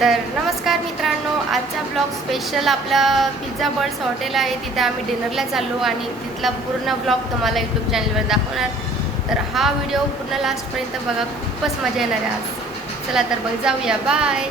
तर नमस्कार मित्रांनो, आजचा ब्लॉग स्पेशल आपला पिझ्झा बर्ड्स हॉटेल आहे. तिथे आम्ही डिनरला चाललो आणि तिथला पूर्ण ब्लॉग तुम्हाला यूट्यूब चॅनलवर दाखवणार. तर हा व्हिडिओ पूर्ण लास्टपर्यंत बघा, खूपच मजा येणार आहे आज. चला तर मग जाऊया, बाय.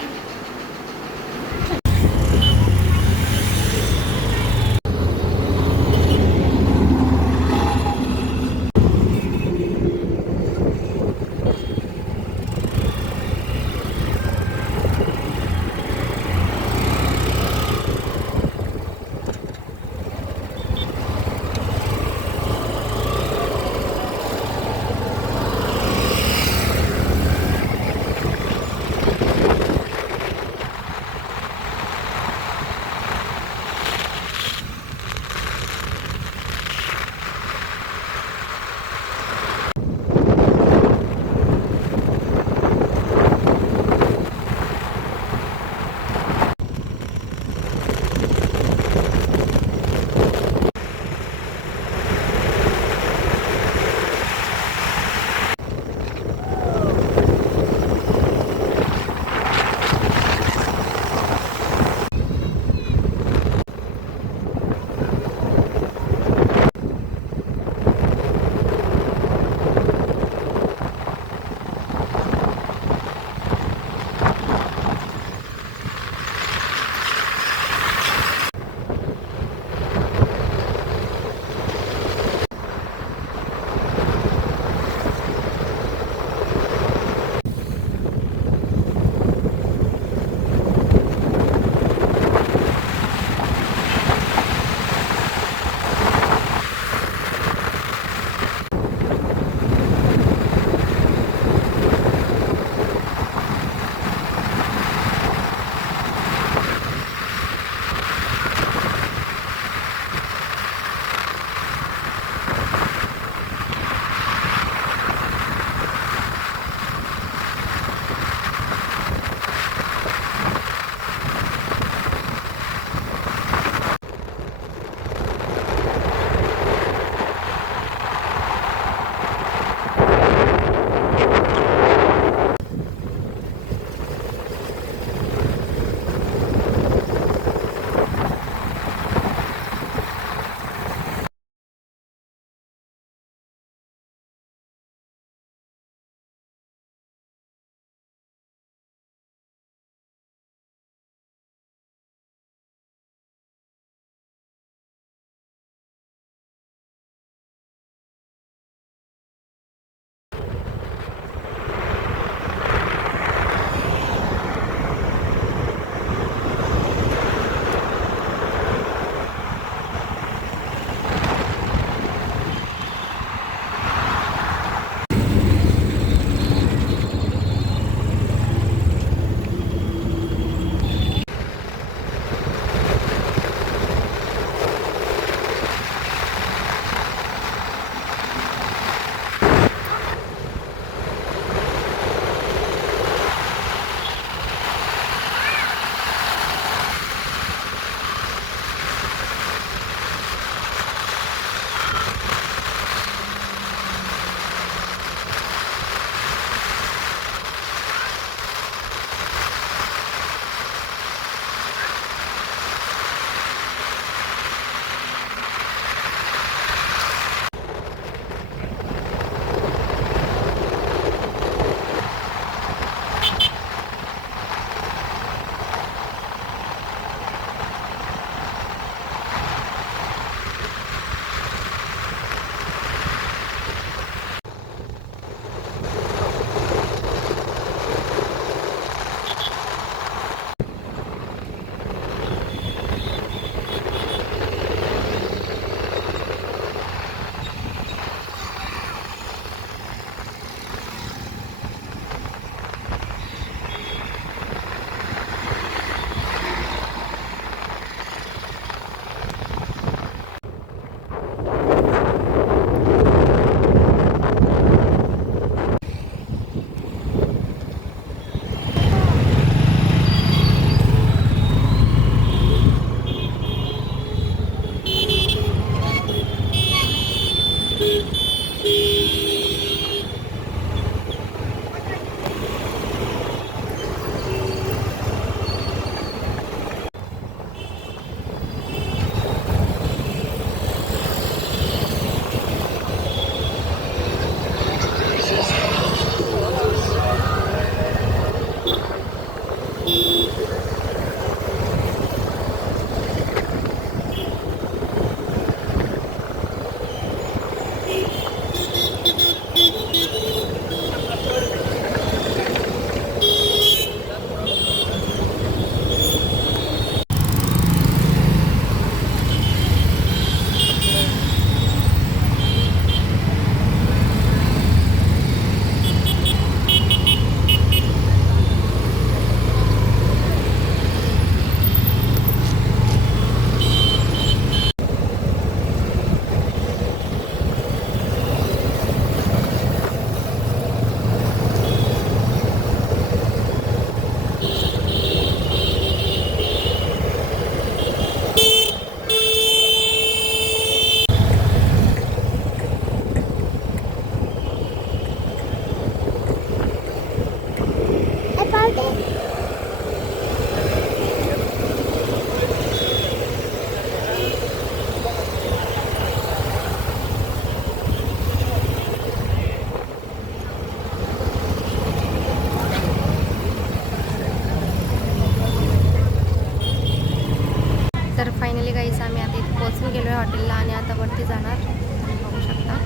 आतून गेलो आहे हॉटेलला आणि आता वरती जाणार. तुम्ही बघू शकता.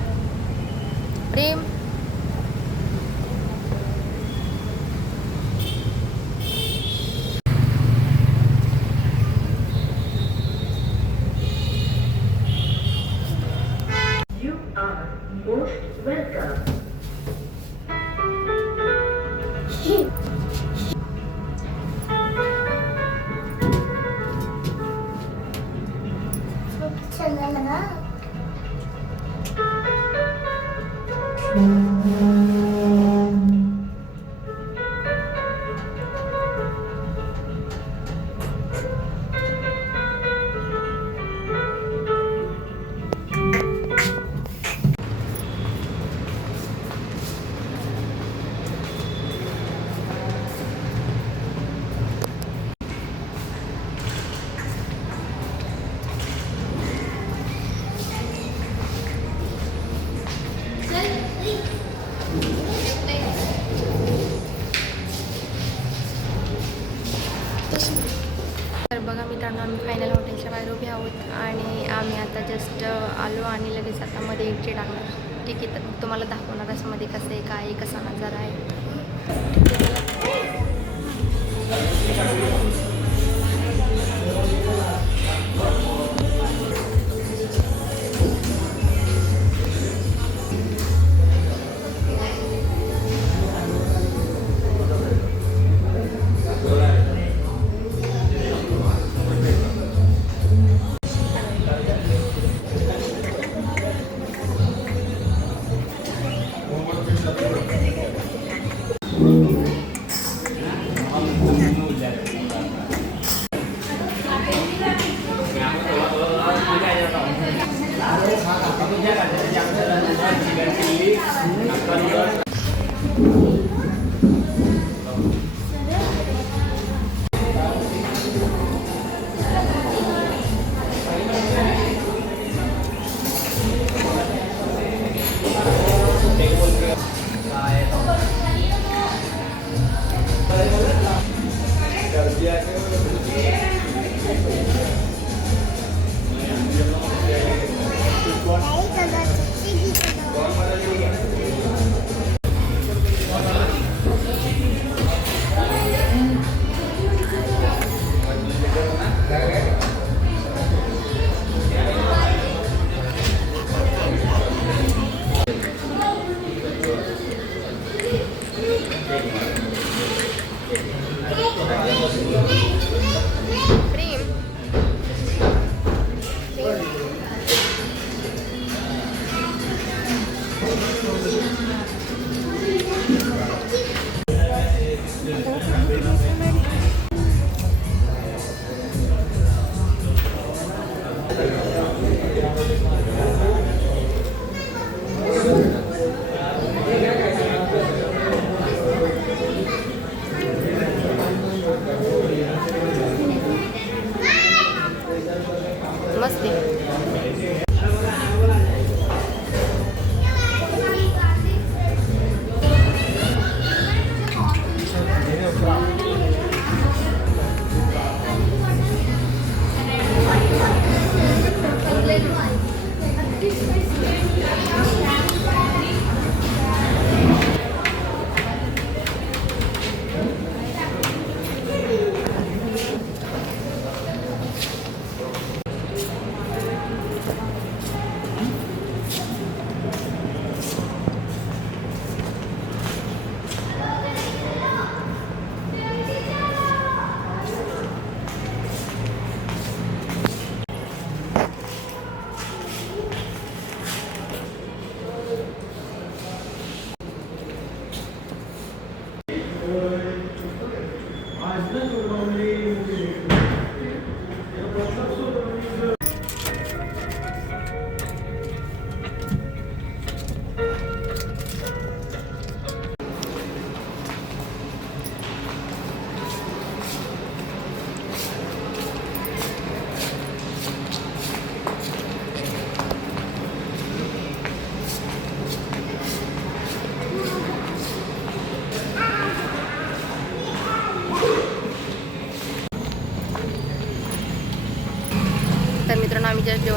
प्रेम तर बघा मित्रांनो, आम्ही फायनल हॉटेलच्या बाहेर उभे आहोत आणि आम्ही आता जस्ट आलो आणि लगेच आता मध्ये एंट्री टाकणार. ठीक आहे, तर तुम्हाला दाखवणार असं मध्ये कसं आहे, काय आहे, कसा नजारा आहे. मस्त आहे.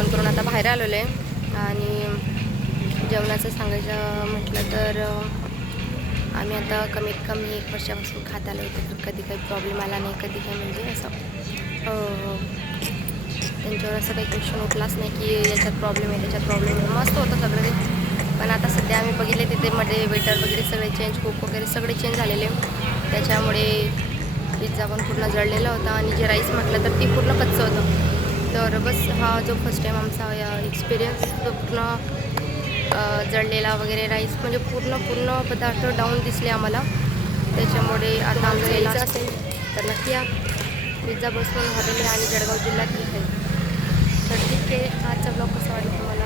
जेवण करून आता बाहेर आलेलो आहे. आणि जेवणाचं सांगायचं म्हटलं तर आम्ही आता कमीत कमी 1 वर्षापासून खात आलो होतो. तर कधी काही प्रॉब्लेम आला नाही, कधी काही म्हणजे असं त्यांच्यावर असं काही क्वेश्चन उठलाच नाही की याच्यात प्रॉब्लेम आहे त्याच्यात प्रॉब्लेम आहे. मस्त होतं सगळं ते. पण आता सध्या आम्ही बघितले तिथे मध्ये वेटर वगैरे सगळे चेंज, कुक वगैरे सगळे चेंज झालेले. त्याच्यामुळे पिझ्झा पण पूर्ण जळलेला होता आणि जे राईस म्हटलं तर ती पूर्ण कच्चं होतं. तर बस हा जो फर्स्ट टाईम आमचा एक्सपिरियन्स तो पूर्ण जळलेला वगैरे राईस म्हणजे पूर्ण पदार्थ डाऊन दिसले आम्हाला. त्याच्यामुळे आता आमचं यायचं असेल तर नक्की या. पिझ्झा बसवून हॉटेल आणि जळगाव जिल्ह्यात इथे. तर ठीक आहे, आजचा ब्लॉग कसा वाटला तुम्हाला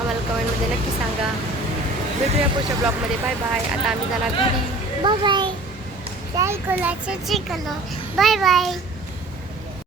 आम्हाला कमेंटमध्ये नक्की सांगा. भेटूया पुढच्या ब्लॉगमध्ये. Bye bye. आता आम्ही जाणार घरी. Bye bye. Bye bye.